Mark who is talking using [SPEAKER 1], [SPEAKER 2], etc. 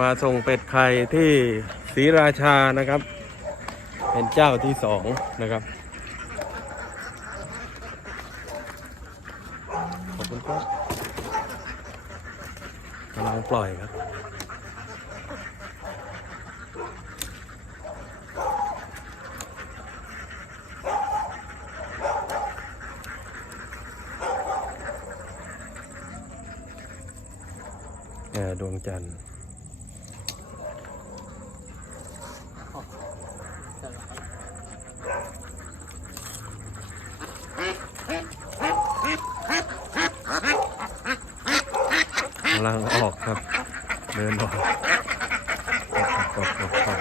[SPEAKER 1] มาส่งเป็ดไข่ที่ศรีราชานะครับ เป็นเจ้าที่สองนะครับ ขอบคุณครับกำลังปล่อยครับดวงจันทร์ำลังออกครับ เดินออกออกออกออกออก